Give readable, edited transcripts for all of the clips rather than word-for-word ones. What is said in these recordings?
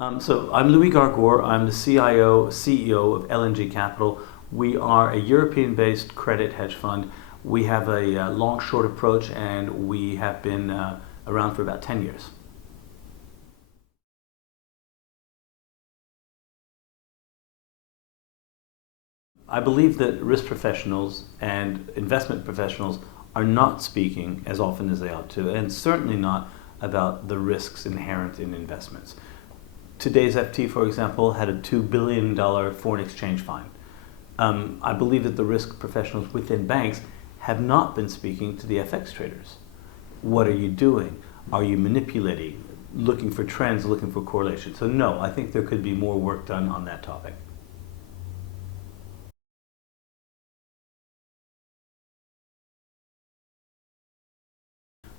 So I'm Louis Gargour. I'm the CIO, CEO of LNG Capital. We are a European-based credit hedge fund. We have a long-short approach, and we have been around for about 10 years. I believe that risk professionals and investment professionals are not speaking as often as they ought to, and certainly not about the risks inherent in investments. Today's FT, for example, had a $2 billion foreign exchange fine. I believe that the risk professionals within banks have not been speaking to the FX traders. What are you doing? Are you manipulating, looking for trends, looking for correlation? So no, I think there could be more work done on that topic.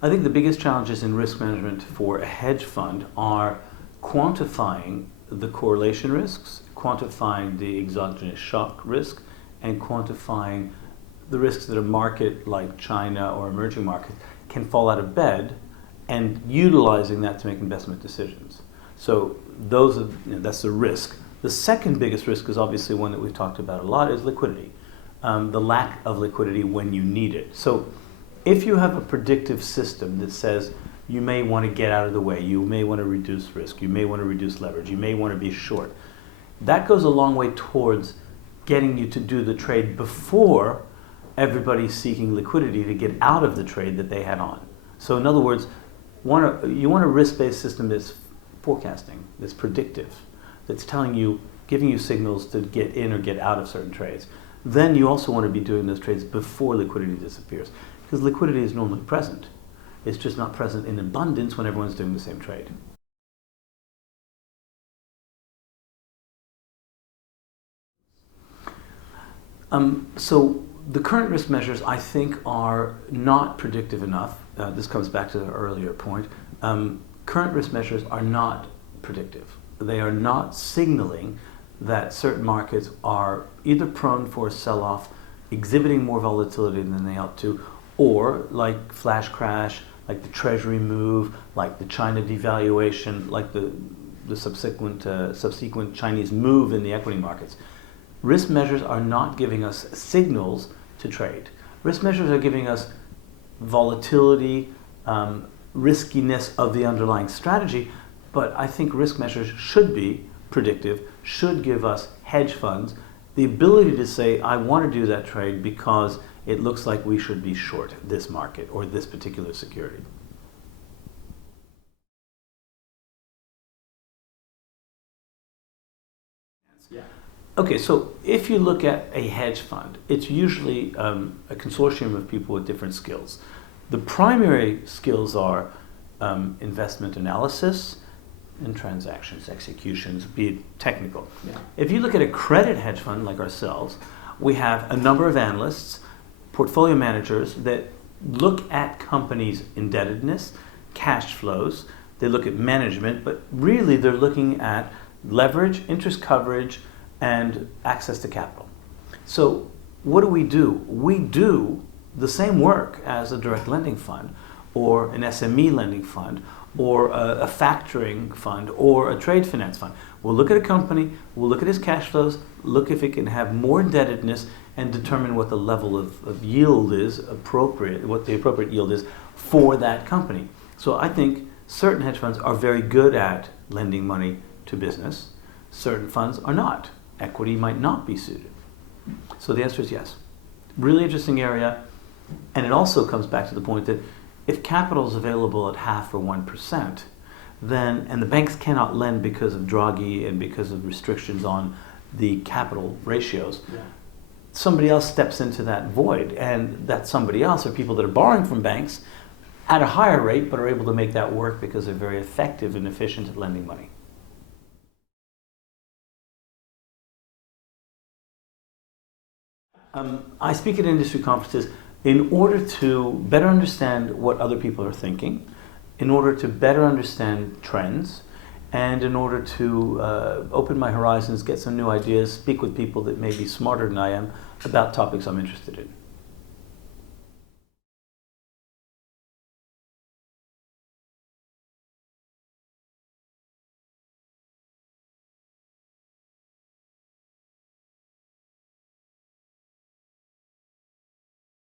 I think the biggest challenges in risk management for a hedge fund are quantifying the correlation risks, quantifying the exogenous shock risk, and quantifying the risks that a market like China or emerging markets can fall out of bed, and utilizing that to make investment decisions. So that's the risk. The second biggest risk is obviously one that we've talked about a lot, is liquidity. The lack of liquidity when you need it. So if you have a predictive system that says you may want to get out of the way, you may want to reduce risk, you may want to reduce leverage, you may want to be short, that goes a long way towards getting you to do the trade before everybody's seeking liquidity to get out of the trade that they had on. So in other words, you want a risk-based system that's forecasting, that's predictive, that's telling you, giving you signals to get in or get out of certain trades. Then you also want to be doing those trades before liquidity disappears, because liquidity is normally present. It's just not present in abundance when everyone's doing the same trade. So the current risk measures, I think, are not predictive enough. This comes back to the earlier point. Current risk measures are not predictive. They are not signaling that certain markets are either prone for a sell-off, exhibiting more volatility than they ought to, or like flash crash, like the Treasury move, like the China devaluation, like the subsequent Chinese move in the equity markets. Risk measures are not giving us signals to trade. Risk measures are giving us volatility, riskiness of the underlying strategy, but I think risk measures should be predictive, should give us hedge funds the ability to say, I want to do that trade because it looks like we should be short this market or this particular security. Yeah. Okay, so if you look at a hedge fund, it's usually a consortium of people with different skills. The primary skills are investment analysis and transactions, executions, be it technical. Yeah. If you look at a credit hedge fund like ourselves, we have a number of analysts, portfolio managers that look at companies' indebtedness, cash flows, they look at management, but really they're looking at leverage, interest coverage, and access to capital. So what do? We do the same work as a direct lending fund or an SME lending fund or a factoring fund or a trade finance fund. We'll look at a company, we'll look at its cash flows, look if it can have more indebtedness, and determine what the level of yield is appropriate, what the appropriate yield is for that company. So I think certain hedge funds are very good at lending money to business. Certain funds are not. Equity might not be suited. So the answer is yes. Really interesting area. And it also comes back to the point that if capital is available at 0.5% or 1%, then, and the banks cannot lend because of Draghi and because of restrictions on the capital ratios, Yeah. somebody else steps into that void, and that somebody else are people that are borrowing from banks at a higher rate but are able to make that work because they're very effective and efficient at lending money. I speak at industry conferences in order to better understand what other people are thinking, in order to better understand trends, and in order to open my horizons, get some new ideas, speak with people that may be smarter than I am about topics I'm interested in.